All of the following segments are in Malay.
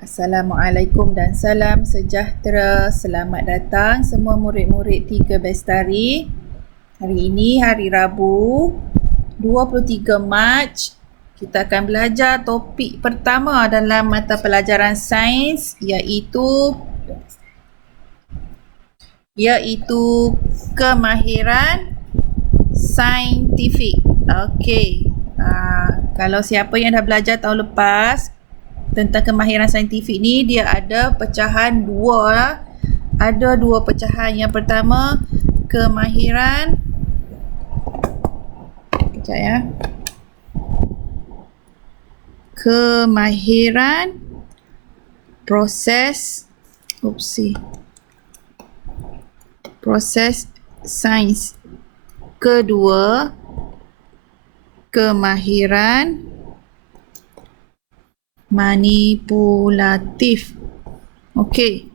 Assalamualaikum dan salam sejahtera. Selamat datang semua murid-murid 3 Bestari. Hari ini hari Rabu 23 Mac. Kita akan belajar topik pertama dalam mata pelajaran sains iaitu kemahiran saintifik. Okey. Kalau siapa yang dah belajar tahun lepas tentang kemahiran saintifik ni, dia ada pecahan dua. Ada dua pecahan. Yang pertama, kemahiran kemahiran proses sains. Kedua, kemahiran manipulatif. Okey.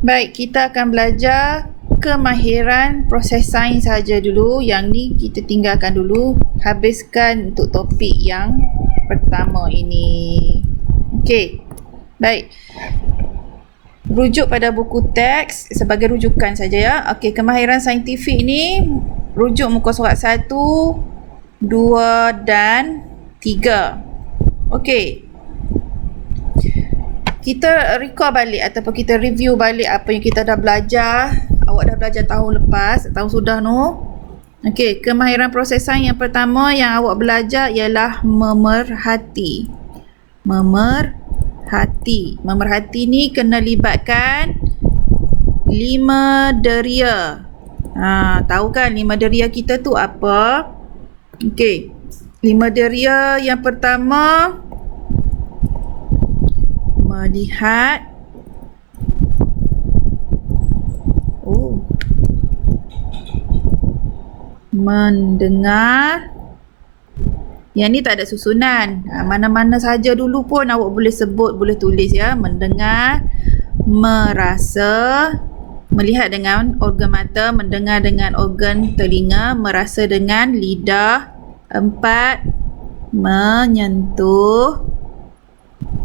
Baik, kita akan belajar kemahiran proses sains saja dulu. Yang ni kita tinggalkan dulu. Habiskan untuk topik yang pertama ini. Okey. Baik. Rujuk pada buku teks sebagai rujukan saja ya. Okey, kemahiran saintifik ni rujuk muka surat 1, 2 dan 3. Okey. Kita recall balik ataupun kita review balik apa yang kita dah belajar. Awak dah belajar tahun lepas, tahun sudah no. Okey, kemahiran proses sains yang pertama yang awak belajar ialah memerhati. Memerhati ni kena libatkan 5 deria. Tahu kan 5 deria kita tu apa? Okey. 5 deria yang pertama, melihat, mendengar. Yang ni tak ada susunan. Mana-mana saja dulu pun awak boleh sebut, boleh tulis ya. Mendengar, merasa, melihat dengan organ mata, mendengar dengan organ telinga, merasa dengan lidah. 4, menyentuh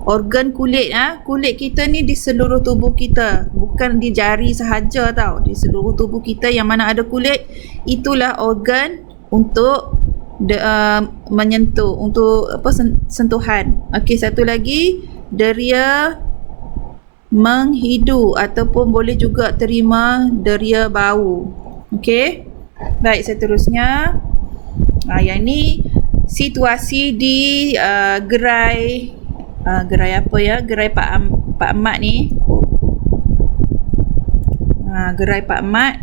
organ kulit. Kulit kita ni di seluruh tubuh kita, bukan di jari sahaja tau. Di seluruh tubuh kita yang mana ada kulit, itulah organ untuk menyentuh, untuk sentuhan. Okey, satu lagi, deria menghidu ataupun boleh juga terima deria bau. Okey. Baik, seterusnya yang ni situasi di gerai apa ya? Gerai Pak Mat ni. Gerai Pak Mat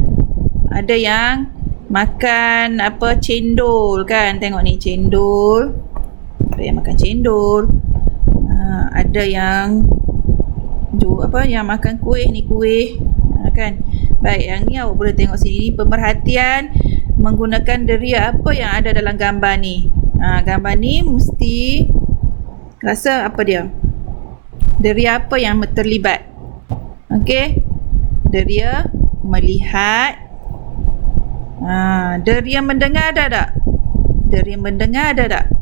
ada yang makan cendol kan? Tengok ni cendol. Ada yang makan cendol. Ada yang yang makan kuih ni, kuih. Kan? Baik, yang ni awak boleh tengok sini, pemerhatian menggunakan deria apa yang ada dalam gambar ni. Gambar ni mesti rasa apa dia? Deria apa yang terlibat? Okey. Deria melihat. Deria mendengar ada tak? Deria mendengar ada tak?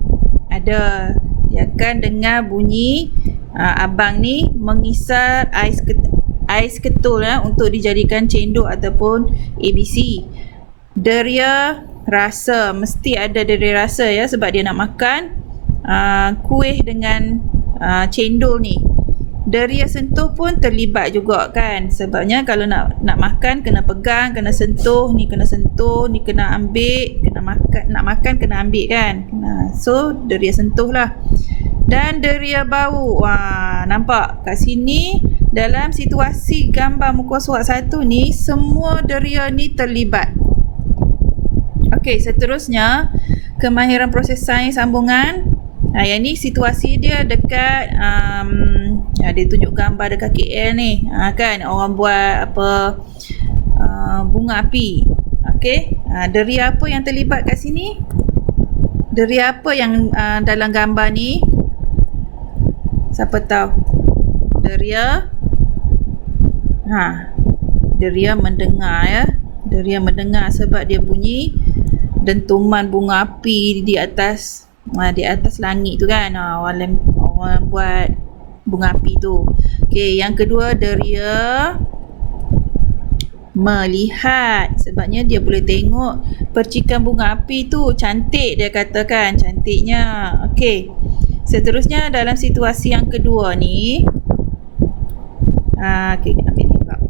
Ada. Dia akan dengar bunyi abang ni mengisar ais ketul untuk dijadikan cendol ataupun ABC. Deria rasa, mesti ada deria rasa ya, sebab dia nak makan kuih dengan cendol ni. Deria sentuh pun terlibat juga kan, sebabnya kalau nak makan kena pegang, kena sentuh, ni kena sentuh, ni kena ambil, kena makan, nak makan kena ambil kan. So deria sentuh lah. Dan deria bau. Nampak kat sini dalam situasi gambar muka surat 1 ni, semua deria ni terlibat. Okey, seterusnya kemahiran proses sains sambungan. Yang ni situasi dia dekat dia tunjuk gambar dekat KL ni. Kan orang buat bunga api. Okey, deria apa yang terlibat kat sini? Deria apa yang dalam gambar ni? Siapa tahu? Deria deria mendengar ya. Deria mendengar sebab dia bunyi dentuman bunga api di atas langit tu kan. Orang buat bunga api tu. Okey, yang kedua deria melihat, sebabnya dia boleh tengok percikan bunga api tu. Cantik, dia katakan, cantiknya. Okey, seterusnya dalam situasi yang kedua ni, okey, ambil ni pula.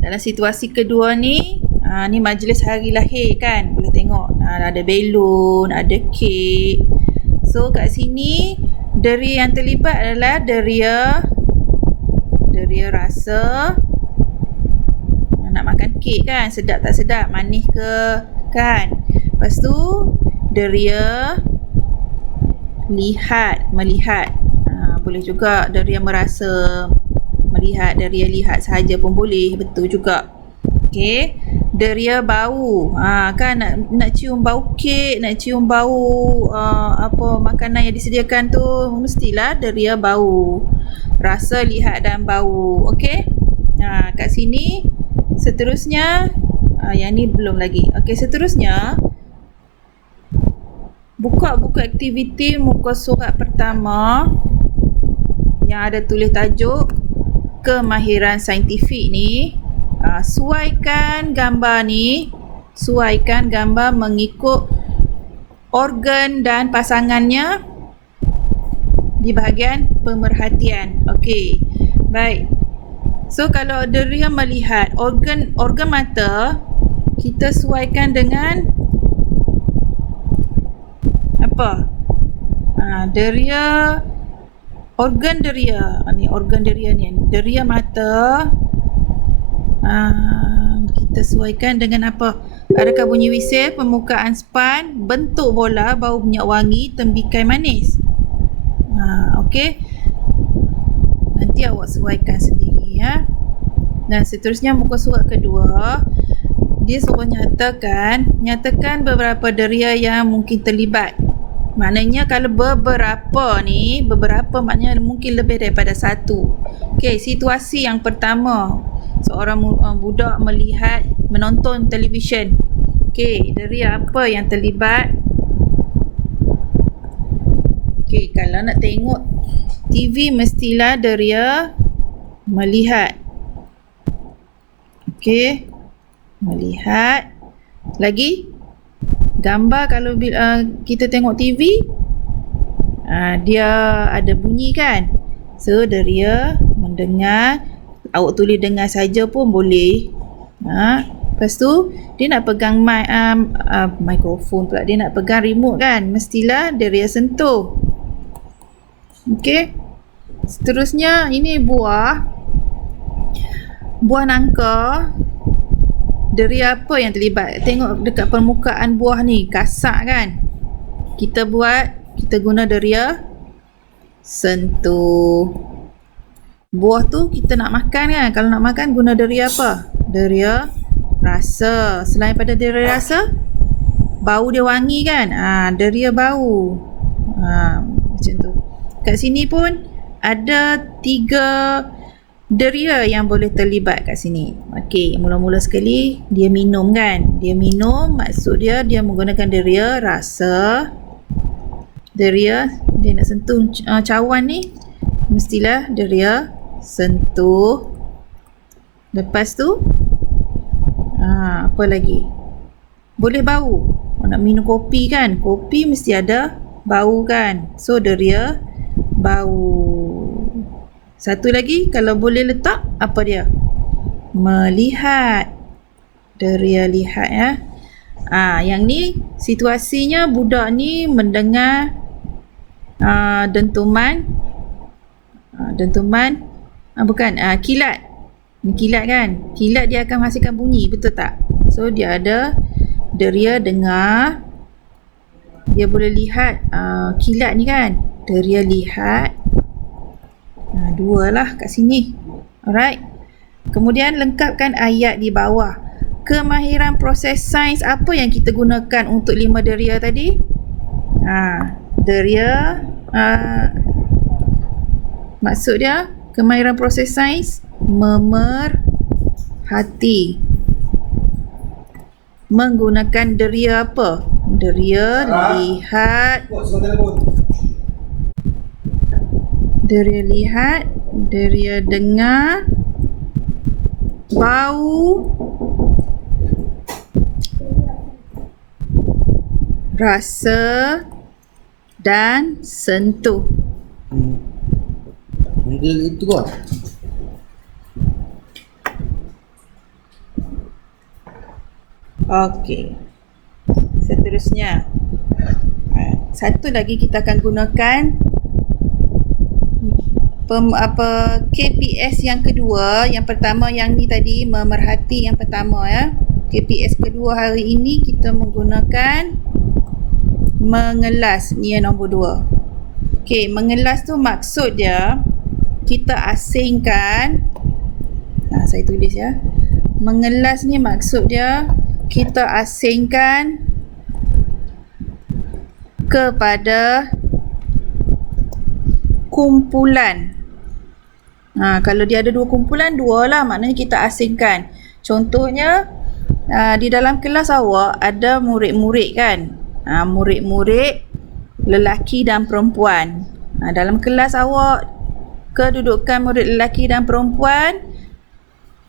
Dalam situasi kedua ni, ni majlis hari lahir kan, boleh tengok ada belon, ada kek. So kat sini deria yang terlibat adalah deria rasa nak makan kek kan, sedap tak sedap, manis ke kan. Lepas tu deria melihat. Boleh juga deria merasa melihat, deria lihat sahaja pun boleh, betul juga. Okey, deria bau. Kan nak cium bau kek, nak cium bau apa makanan yang disediakan tu, mestilah deria bau. Rasa, lihat dan bau. Okey. Kat sini seterusnya yang ni belum lagi. Okey, seterusnya buka buku aktiviti muka surat pertama yang ada tulis tajuk kemahiran saintifik ni. Suaikan gambar mengikut organ dan pasangannya di bahagian pemerhatian. Okey, baik. So kalau deria melihat, organ mata kita suaikan dengan apa? Organ deria ni. Deria mata kita suaikan dengan apa? Adakah bunyi whistle, permukaan span, bentuk bola, bau minyak wangi, tembikai manis? Okey. Nanti awak sesuaikan sendiri ya. Dan seterusnya muka surat kedua, dia suruh nyatakan beberapa deria yang mungkin terlibat. Maknanya kalau beberapa maknanya mungkin lebih daripada satu. Okey, situasi yang pertama, seorang budak menonton televisyen. Okey, deria apa yang terlibat? Okey, kalau nak tengok TV mestilah deria melihat. Okey, melihat. Lagi gambar, kalau kita tengok TV, dia ada bunyi kan, so deria mendengar. Awak tulis dengar saja pun boleh. Lepas tu dia nak pegang mikrofon pula, dia nak pegang remote kan, mestilah deria sentuh. Okey, seterusnya ini buah nangka. Deria apa yang terlibat? Tengok dekat permukaan buah ni, kasar kan. Kita guna deria sentuh. Buah tu kita nak makan kan. Kalau nak makan guna deria apa? Deria rasa. Selain pada deria rasa, bau dia wangi kan. Deria bau. Macam tu. Kat sini pun ada 3 deria yang boleh terlibat kat sini. Okey, mula-mula sekali dia minum kan. Dia minum, maksud dia menggunakan deria rasa. Dia nak sentuh cawan ni, mestilah deria sentuh. Lepas tu apa lagi? Boleh bau. Nak minum kopi kan, kopi mesti ada bau kan, so deria bau. Satu lagi, kalau boleh letak, apa dia? Melihat. Deria lihat ya. Yang ni situasinya budak ni mendengar dentuman. Kilat. Ni kilat kan? Kilat dia akan menghasilkan bunyi, betul tak? So dia ada deria dengar. Dia boleh lihat kilat ni kan? Deria lihat. 2 lah kat sini. Alright. Kemudian lengkapkan ayat di bawah. Kemahiran proses sains apa yang kita gunakan untuk 5 deria tadi? Deria maksud dia kemahiran proses sains memerhati. Menggunakan deria apa? Deria lihat. Deria lihat, deria dengar, bau, rasa dan sentuh. Benda itu kau. Okey. Seterusnya, satu lagi kita akan gunakan KPS yang kedua. Yang pertama yang ni tadi memerhati yang pertama ya. KPS kedua hari ini kita menggunakan mengelas, ni yang nombor 2. Okey, mengelas tu maksud dia kita asingkan, saya tulis ya. Mengelas ni maksud dia kita asingkan kepada kumpulan. Kalau dia ada 2 kumpulan, 2 lah, maknanya kita asingkan. Contohnya, di dalam kelas awak ada murid-murid kan. Murid-murid lelaki dan perempuan. Dalam kelas awak, kedudukan murid lelaki dan perempuan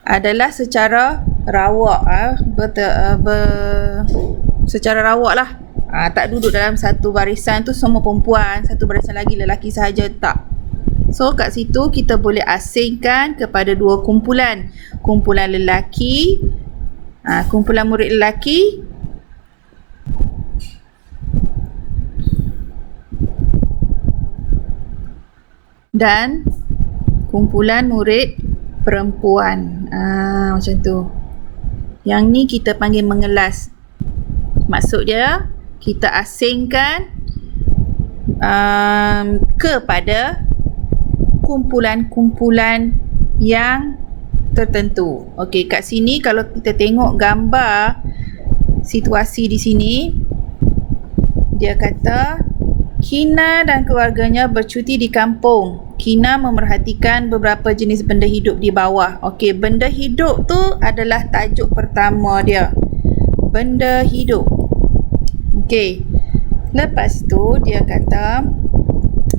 adalah secara rawak, secara rawak lah. Tak duduk dalam satu barisan tu semua perempuan, satu barisan lagi lelaki sahaja, tak. So kat situ kita boleh asingkan kepada 2 kumpulan. Kumpulan lelaki, kumpulan murid lelaki dan kumpulan murid perempuan. Macam tu. Yang ni kita panggil mengelas. Maksud dia kita asingkan kepada kumpulan-kumpulan yang tertentu. Okey, kat sini kalau kita tengok gambar situasi di sini, dia kata Kina dan keluarganya bercuti di kampung. Kina memerhatikan beberapa jenis benda hidup di bawah. Okey, benda hidup tu adalah tajuk pertama dia. Benda hidup. Okey. Lepas tu dia kata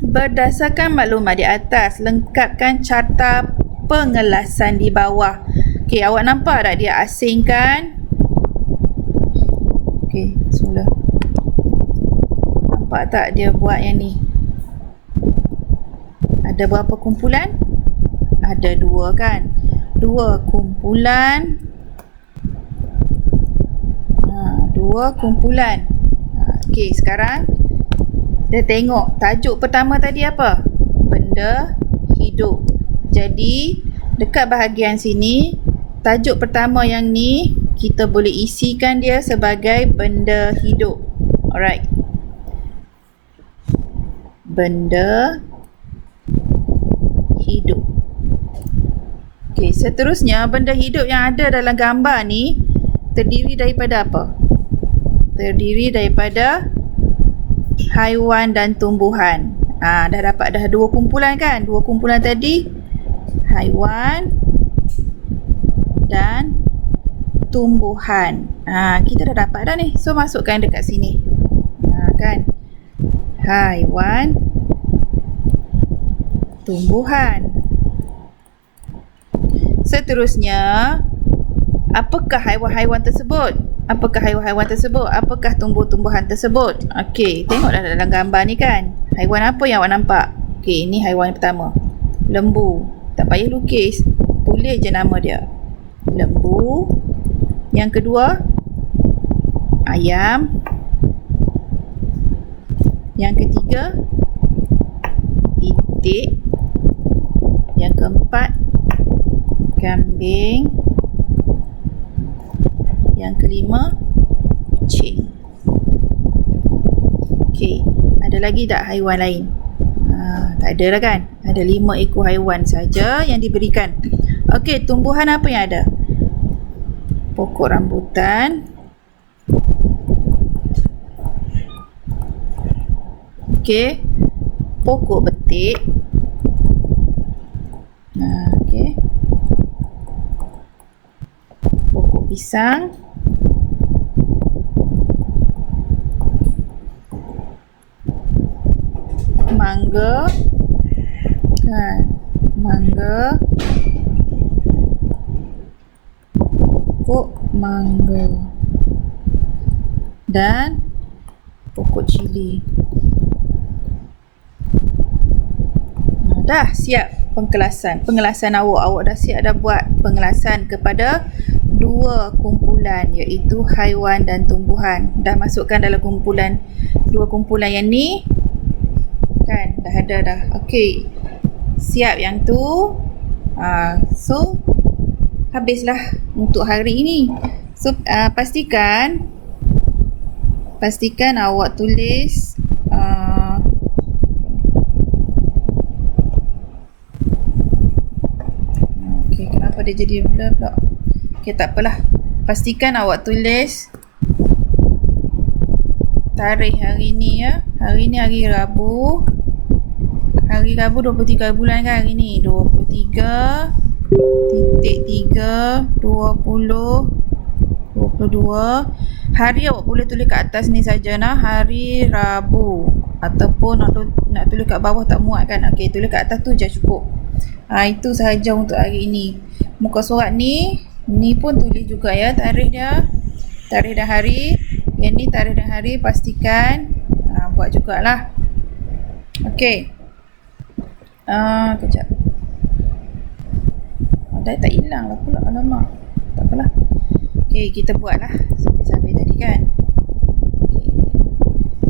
berdasarkan maklumat di atas, lengkapkan carta pengelasan di bawah. Okey, awak nampak tak dia asingkan? Okey, semula. Nampak tak dia buat yang ni? Ada berapa kumpulan? Ada 2 kan? 2 kumpulan. 2 kumpulan. Okey, sekarang kita tengok tajuk pertama tadi apa? Benda hidup. Jadi, dekat bahagian sini, tajuk pertama yang ni kita boleh isikan dia sebagai benda hidup. Alright. Benda hidup. Okey, seterusnya benda hidup yang ada dalam gambar ni terdiri daripada apa? Terdiri daripada haiwan dan tumbuhan. Dah dapat dah 2 kumpulan kan? 2 kumpulan tadi haiwan dan tumbuhan. Kita dah dapat dah ni. So masukkan dekat sini. Kan? Haiwan, tumbuhan. Seterusnya, apakah haiwan-haiwan tersebut? Apakah haiwan-haiwan tersebut? Apakah tumbuh-tumbuhan tersebut? Okey, tengoklah dalam gambar ni kan. Haiwan apa yang awak nampak? Okey, ini haiwan yang pertama. Lembu. Tak payah lukis. Tulis je nama dia. Lembu. Yang kedua, ayam. Yang ketiga, itik. Yang keempat, kambing. Yang kelima, kucing. Okey, ada lagi tak haiwan lain? Tak ada lah kan? Ada 5 ekor haiwan saja yang diberikan. Okey, tumbuhan apa yang ada? Pokok rambutan. Okey, pokok betik. Okey, pokok pisang. Mangga. Kan? Mangga. Pokok mangga. Dan pokok cili. Dah siap pengelasan awak. Awak dah siap dah buat pengelasan kepada dua kumpulan, iaitu haiwan dan tumbuhan. Dah masukkan dalam dua kumpulan yang ni. Kan? Dah ada dah. Okey. Siap yang tu. So habislah untuk hari ini. So pastikan awak tulis kenapa dia jadi blur pula. Okey, tak apalah. Pastikan awak tulis tarikh hari ni ya. Hari ni hari Rabu. Hari Rabu 23 bulan kan hari ni. 23.2022. Hari awak boleh tulis kat atas ni saja nah, hari Rabu. Ataupun nak tulis kat bawah tak muat kan. Okey, tulis kat atas tu je cukup. Itu sahaja untuk hari ini. Muka surat ni pun tulis juga ya tarikh dia. Tarikh dan hari. Yang ni tarikh dan hari pastikan buat jugalah. Okey. Kejap. Dah tak hilang lah pula. Alamak. Tak apalah. Okey, kita buatlah sampai-sampai tadi kan. Okay.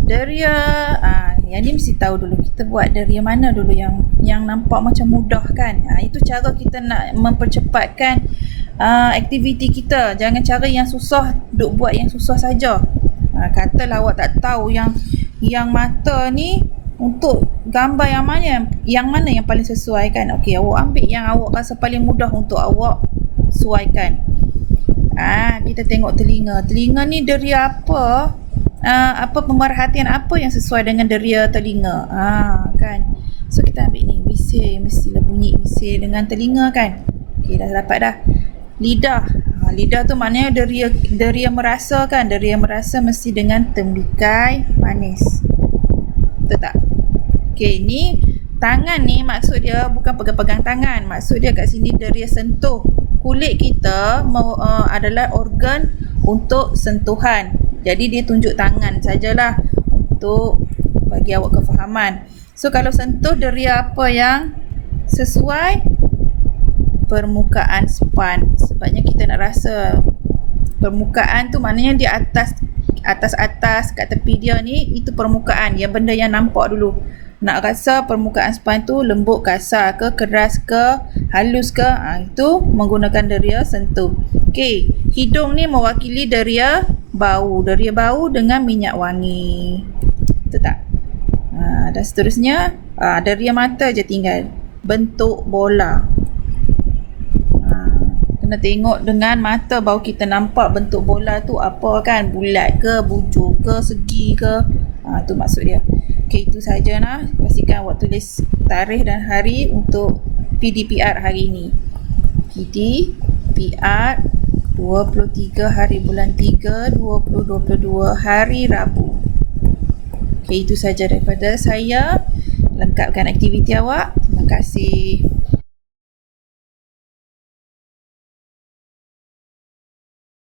Deria. Yang ni mesti tahu dulu. Kita buat deria mana dulu yang nampak macam mudah kan. Itu cara kita nak mempercepatkan aktiviti kita. Jangan cara yang susah, duk buat yang susah saja. Katalah awak tak tahu yang mata ni untuk gambar yang mana yang paling sesuai kan. Okey, awak ambil yang awak rasa paling mudah untuk awak sesuaikan. Kita tengok telinga. Telinga ni deria apa? Pemerhatian apa yang sesuai dengan deria telinga? Kan. So kita ambil ni, bising, mestilah bunyi bising dengan telinga kan. Okey, dah dapat dah. Lidah. Lidah tu maknanya deria merasa kan. Deria merasa mesti dengan tembikai manis. Betul tak? Okey, ni tangan ni maksud dia bukan pegang-pegang tangan. Maksud dia kat sini deria sentuh. Kulit kita adalah organ untuk sentuhan. Jadi dia tunjuk tangan sajalah untuk bagi awak kefahaman. So kalau sentuh deria apa yang sesuai? Permukaan span. Sebabnya kita nak rasa permukaan tu maknanya di atas kat tepi dia ni, itu permukaan, yang benda yang nampak dulu. Nak rasa permukaan span tu lembut, kasar ke, keras ke, halus ke, itu menggunakan deria sentuh. Okey, hidung ni mewakili deria bau. Deria bau dengan minyak wangi. Betul tak? Dan seterusnya, deria mata je tinggal. Bentuk bola. Kena tengok dengan mata baru kita nampak bentuk bola tu apa kan. Bulat ke, bujur ke, segi ke. Tu maksud dia. Okey, itu saja nah. Pastikan awak tulis tarikh dan hari untuk PDPR hari ini. PDPR 23 hari bulan 3 2022 hari Rabu. Okey, itu saja daripada saya. Lengkapkan aktiviti awak. Terima kasih.